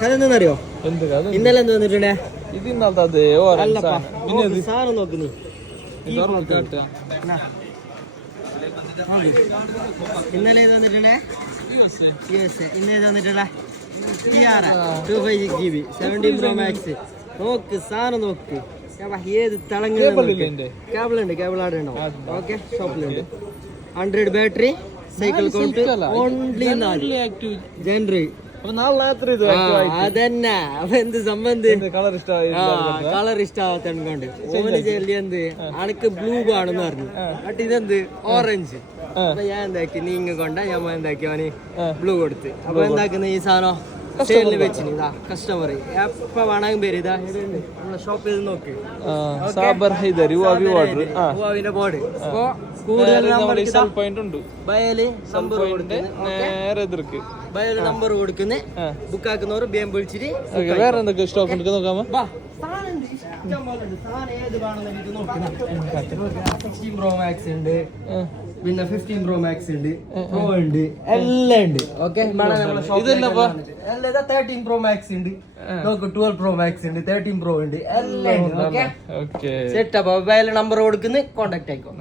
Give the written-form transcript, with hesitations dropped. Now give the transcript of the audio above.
കഥെന്താന്നറിയോ? ഇന്നലെ എന്ത് വന്നിട്ടുണ്ടേ? സാധനം നോക്കുന്നു. ഇന്നലെ ഏത് വന്നിട്ടുണ്ടേ? ഇന്ന് ഏത് വന്നിട്ടുണ്ടേ? 256GB 17 Pro Max. നോക്ക് സാധനം നോക്ക്. ഏത് തിളങ്ങുന്നുണ്ട്. കേബിൾ ആടെ ഉണ്ടാവും. ഓക്കെ, ഷോപ്പിലുണ്ട്. 100 battery, cycle count only 4 general. അതന്നെ. അപ്പൊ എന്ത് സംബന്ധം? കളർ ഇഷ്ടാവാത്തോണ്ട് ഓന് ചെല്ലി എന്ത് അനക്ക് ബ്ലൂ ആണെന്ന് പറഞ്ഞു. ബട്ട് ഇതെന്ത് ഓറഞ്ച്. അപ്പൊ ഞാൻ എന്താക്കി, നീ ഇങ്ങ കൊണ്ട ഞാൻ എന്താക്കി അവന് ബ്ലൂ കൊടുത്ത്. അപ്പൊ എന്താക്കുന്ന ഈ സാധനം സെയിലിന് വെച്ചിന്. ഇതാ കസ്റ്റമർ എപ്പ വേണമെങ്കിൽ പേര് ഇതാ നമ്മളെ ഷോപ്പ് ചെയ്ത് നോക്ക്. ബോർഡ്. അപ്പൊ കൂടുതൽ ബയല് നമ്പർ കൊടുക്കുന്ന ബുക്കാക്കുന്നവർ ബേം വിളിച്ചിട്ട്. വേറെ എന്തൊക്കെ സ്റ്റോക്ക് ഉണ്ട് നോക്കാമോ? 16 Pro Max ഉണ്ട്, പിന്നെ 15 Pro Max ഉണ്ട്, Pro ഉണ്ട്, എല്ലാം ഉണ്ട്. ഓക്കെ, 13 Pro Max ഉണ്ട്, നോക്ക് 12 Pro Max ഉണ്ട്, 13 Pro ഉണ്ട്, എല്ലാം ഉണ്ട്. Okay, set. അപ്പൊ മൊബൈൽ നമ്പർ കൊടുക്കുന്ന കോണ്ടാക്ട് ആയിക്കോ.